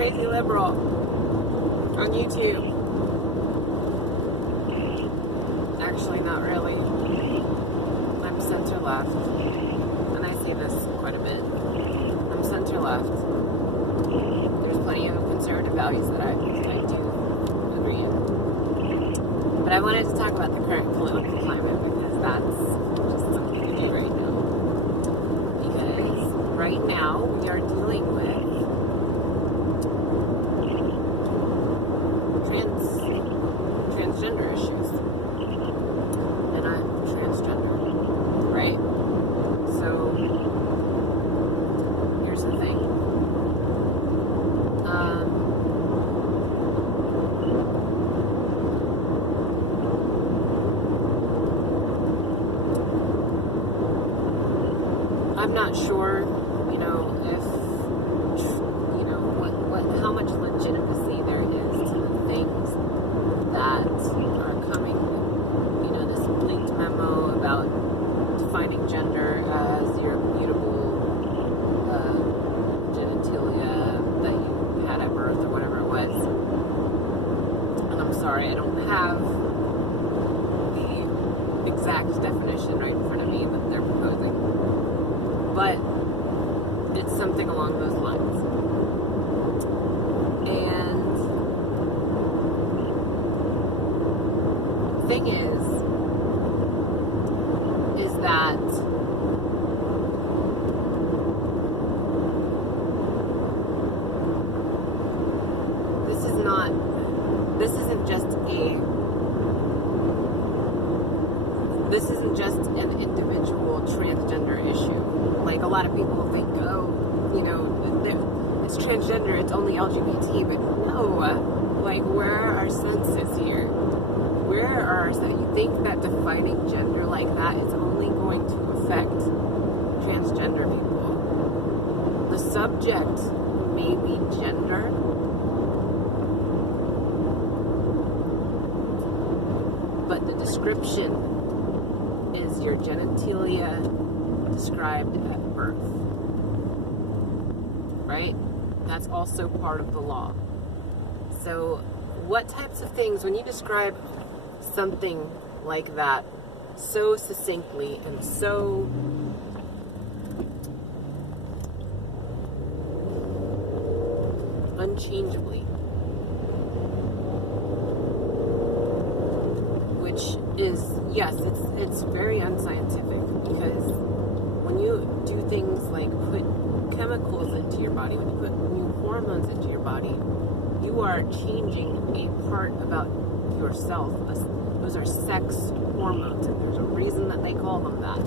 crazy liberal on YouTube. Actually, not really. I'm center left, and I see this quite a bit. I'm center left. There's plenty of conservative values that I do agree in. But I wanted to talk about the current political climate because that's just something to do right now. Because right now we are dealing with transgender issues. And I'm transgender, right? So here's the thing. I'm not sure, if, how much legitimacy there is to the things that are coming, this leaked memo about defining gender as your mutable genitalia that you had at birth or whatever it was. And I'm sorry, I don't have the exact definition right in front of me that they're proposing. But it's something along those lines. And the thing is that this isn't just an individual transgender issue. Like a lot of people think, it's transgender, it's only LGBT, but no, where are our senses here? Where are our senses? You think that defining gender like that is only going to affect transgender people? The subject may be gender, but the description is your genitalia described at birth. Right? That's also part of the law. So, what types of things, when you describe something like that so succinctly and so unchangeably, which is, yes, it's very unscientific, because when you do things like put chemicals into your body, when you put new hormones into your body, you are changing a part about yourself. Those are sex hormones, and there's a reason that they call them that.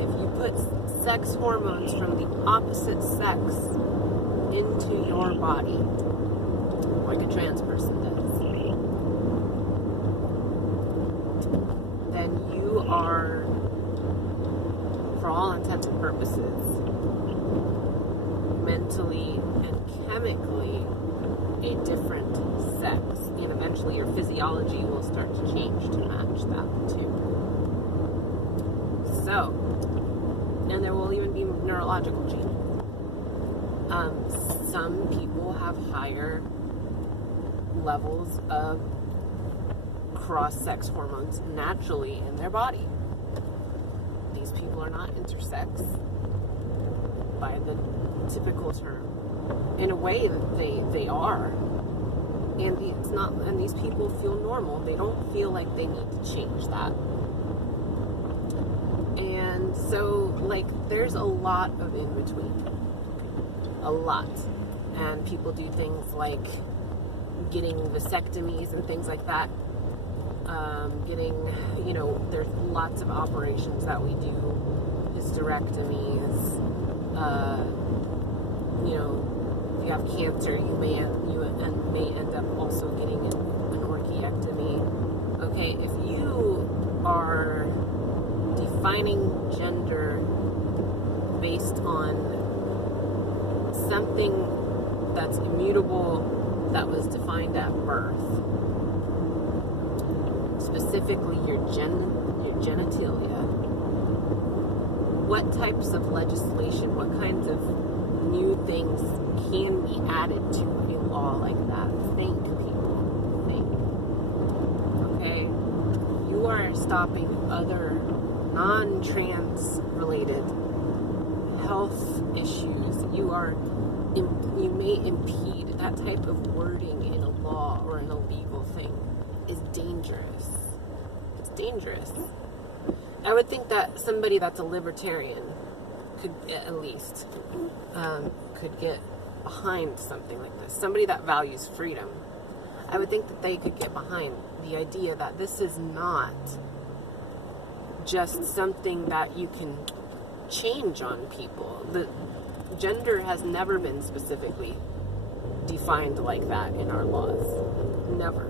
If you put sex hormones from the opposite sex into your body, like a trans person does, then you are, for all intents and purposes, mentally and chemically a different sex, and eventually your physiology will start to change to match that too. So, and there will even be neurological changes. Some people have higher levels of cross-sex hormones naturally in their body. These people are not intersex by the typical term. In a way that they are, and it's not. And these people feel normal. They don't feel like they need to change that. And so, there's a lot of in between. A lot. And people do things like getting vasectomies and things like that. There's lots of operations that we do. Hysterectomies. If you have cancer, you may end up also getting an orchiectomy. Okay, if you are defining gender based on something that's immutable, that was defined at birth, specifically your genitalia, what types of legislation, what kinds of new things things can be added to a law like that. Think, people. Think. Okay? You are stopping other non-trans related health issues. You may impede. That type of wording in a law or in a legal thing is dangerous. It's dangerous. I would think that somebody that's a libertarian could at least could get behind something like this. Somebody that values freedom. I would think that they could get behind the idea that this is not just something that you can change on people. The gender has never been specifically defined like that in our laws. Never.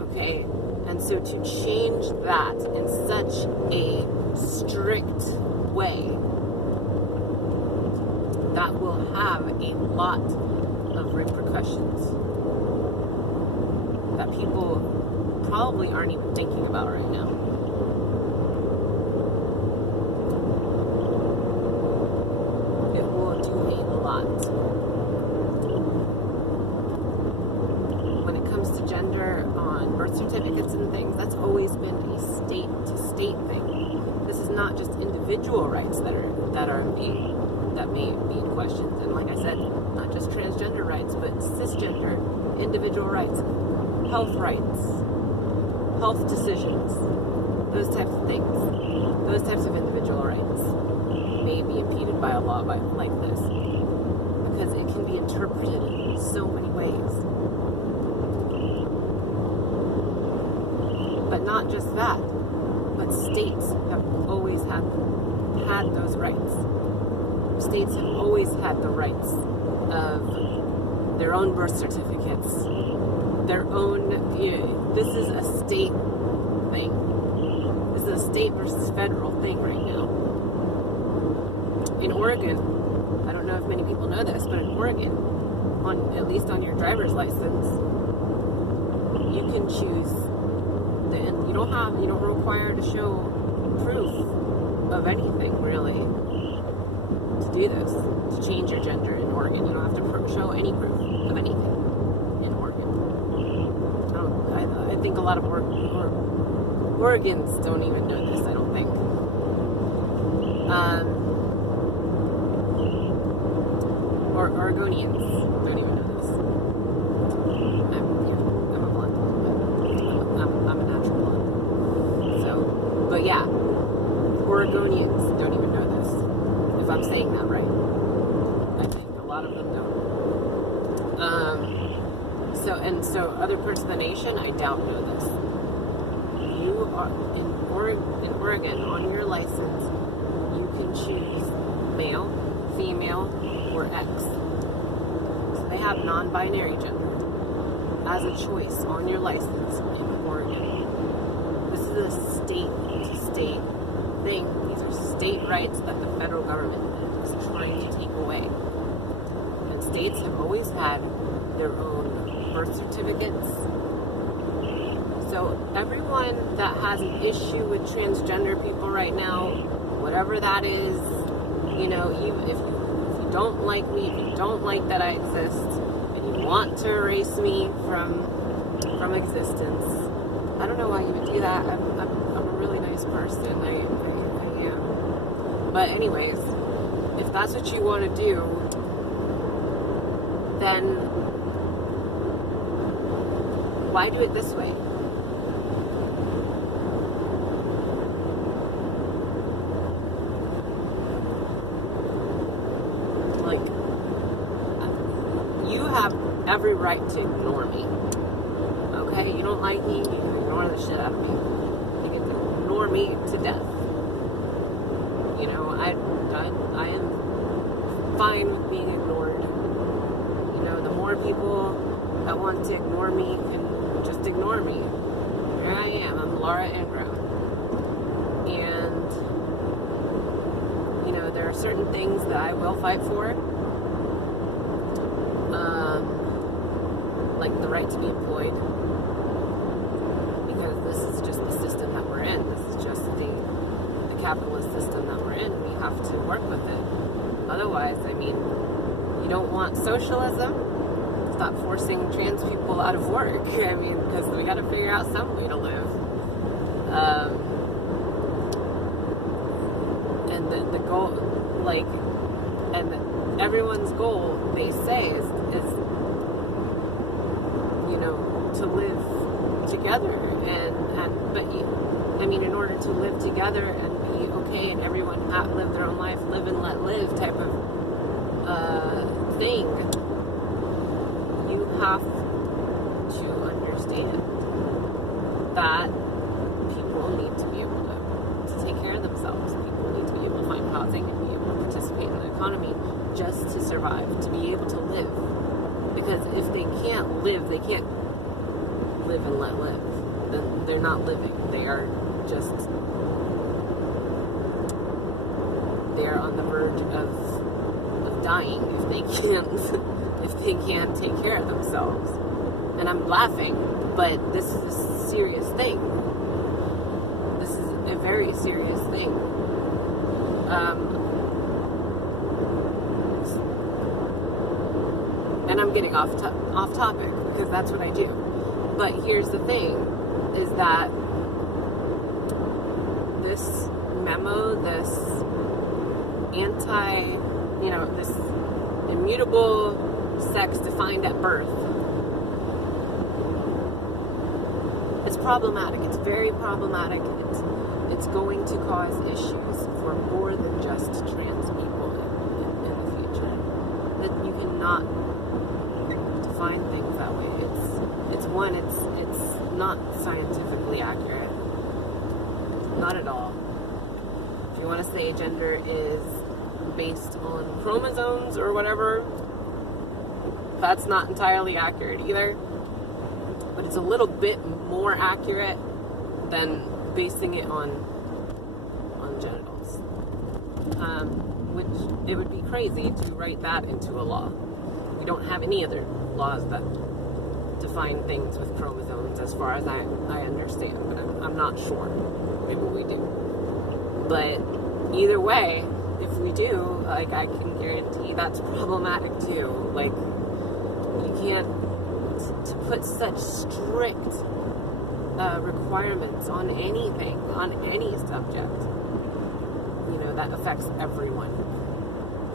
Okay? And so to change that in such a strict way, that will have a lot of repercussions that people probably aren't even thinking about right now. It will do a lot. When it comes to gender on birth certificates and things, that's always been a state-to-state thing. This is not just individual rights that may be in question. And like I said, not just transgender rights, but cisgender, individual rights, health rights, health decisions, those types of things, those types of individual rights may be impeded by a law like this, because it can be interpreted in so many ways. But not just that, but states have always had those rights. States have always had the rights of their own birth certificates, their own, this is a state thing. This is a state versus federal thing right now. In Oregon, I don't know if many people know this, but in Oregon, at least on your driver's license, you can choose, you don't require to show proof of anything really to do this, to change your gender in Oregon. You don't have to show any proof of anything in Oregon. I think a lot of Oregons don't even know this, I don't think. Or Oregonians don't even know this. I'm a blonde. I'm a natural blonde. So, but yeah, Oregonians don't even know this. If I'm saying that right. I think a lot of them don't. So other parts of the nation, I doubt know this. You are in Oregon, on your license, you can choose male, female, or X. So they have non-binary gender as a choice on your license in Oregon. This is a state-to-state thing. These are state rights that the federal government is trying to take away. And states have always had their own birth certificates. So everyone that has an issue with transgender people right now, whatever that is, if you don't like me, if you don't like that I exist, and you want to erase me from existence, I don't know why you would do that. I'm a really nice person. I am. But anyways, if that's what you want to do, then why do it this way? Like, you have every right to ignore me. Okay? You don't like me, you can ignore the shit out of me. You can ignore me to death. I am fine with being ignored. The more people that want to ignore me can just ignore me. Here I am. I'm Laura Ingram. And, there are certain things that I will fight for. Like the right to be employed. Because this is just the system that we're in. This is just the capitalist system that we're in. We have to work with it. Otherwise, You don't want socialism? Stop forcing trans people out of work. I mean, because we got to figure out some way to live. And the goal, like, and everyone's goal, they say, is you know, to live together. But I mean, in order to live together and be okay, and everyone live their own life, live and let live type of thing, you have to understand that people need to be able to take care of themselves. People need to be able to find housing and be able to participate in the economy just to survive, to be able to live. Because if they can't live, they can't live and let live. Then they're not living. They are on the verge of dying if they can't take care of themselves. And I'm laughing, but this is a serious thing. This is a very serious thing. And I'm getting off topic because that's what I do. But here's the thing, is that this memo, this this immutable sex defined at birth, it's problematic. It's very problematic. It's going to cause issues for more than just trans people in the future. That you cannot define things that way. It's not scientifically accurate. Not at all. If you want to say gender is based on chromosomes or whatever, that's not entirely accurate either. But it's a little bit more accurate than basing it on genitals. Which it would be crazy to write that into a law. We don't have any other laws that define things with chromosomes, as far as I understand, but I'm not sure. Maybe we do. But either way, if we do, like, I can guarantee that's problematic too. Like, you can't to put such strict requirements on anything, on any subject, you know, that affects everyone,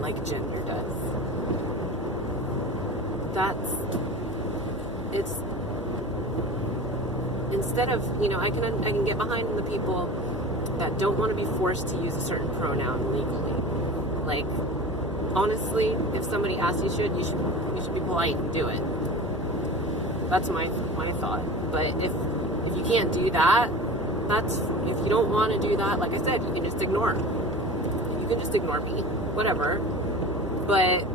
like gender does. It's instead of, you know, I can get behind the people that don't want to be forced to use a certain pronoun legally. Like, honestly, if somebody asks you should be polite and do it. That's my thought. But if you can't do that, if you don't want to do that, like I said, you can just ignore. You can just ignore me, whatever. But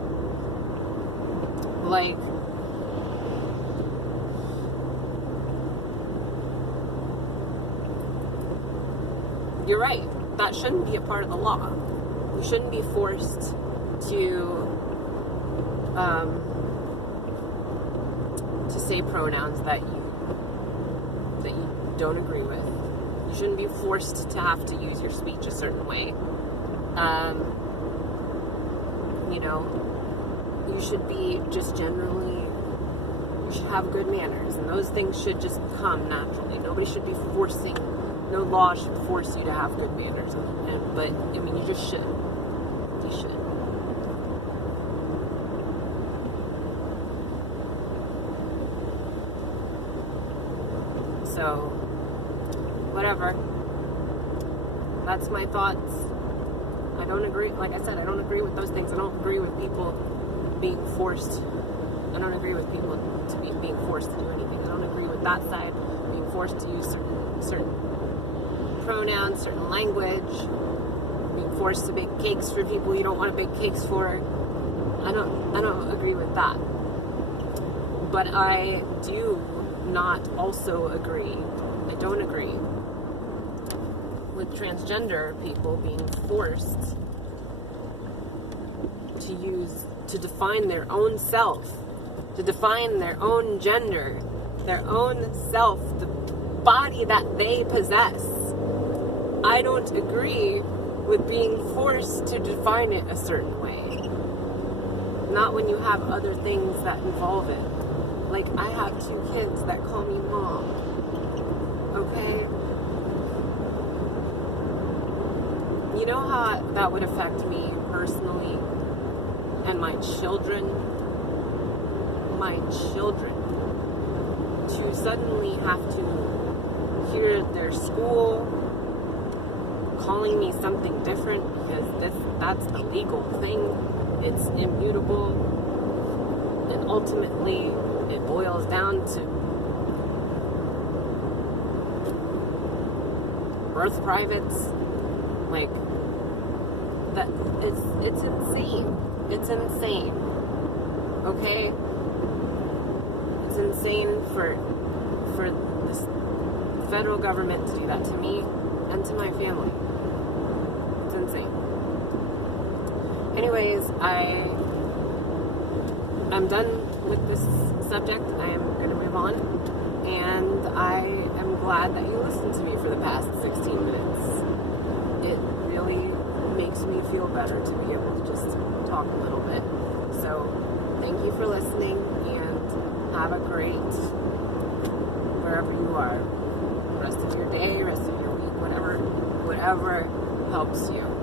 like, you're right. That shouldn't be a part of the law. You shouldn't be forced to say pronouns that you don't agree with. You shouldn't be forced to have to use your speech a certain way. You know, you should be just generally, you should have good manners, and those things should just come naturally. Nobody should be forcing. No law should force you to have good manners, but I mean, you just should. You should. So, whatever. That's my thoughts. I don't agree. Like I said, I don't agree with those things. I don't agree with people being forced. I don't agree with people being forced to do anything. I don't agree with that side, being forced to use certain pronouns, certain language, being forced to bake cakes for people you don't want to bake cakes for. I don't agree with that. But I do not also agree, I don't agree with transgender people being forced to define their own self, to define their own gender, their own self, the body that they possess. I don't agree with being forced to define it a certain way. Not when you have other things that involve it. Like, I have 2 kids that call me mom. Okay? You know how that would affect me personally and my children? My children. To suddenly have to hear their school calling me something different because that's a legal thing. It's immutable. And ultimately, it boils down to birth privates. Like, that it's insane. It's insane. Okay? It's insane for this federal government to do that to me and to my family. It's insane. Anyways, I'm done with this subject. I am going to move on. And I am glad that you listened to me for the past 16 minutes. It really makes me feel better to be able to just talk a little bit. So, thank you for listening, and have a great, wherever you are, rest of your day, rest of your week, whatever helps you.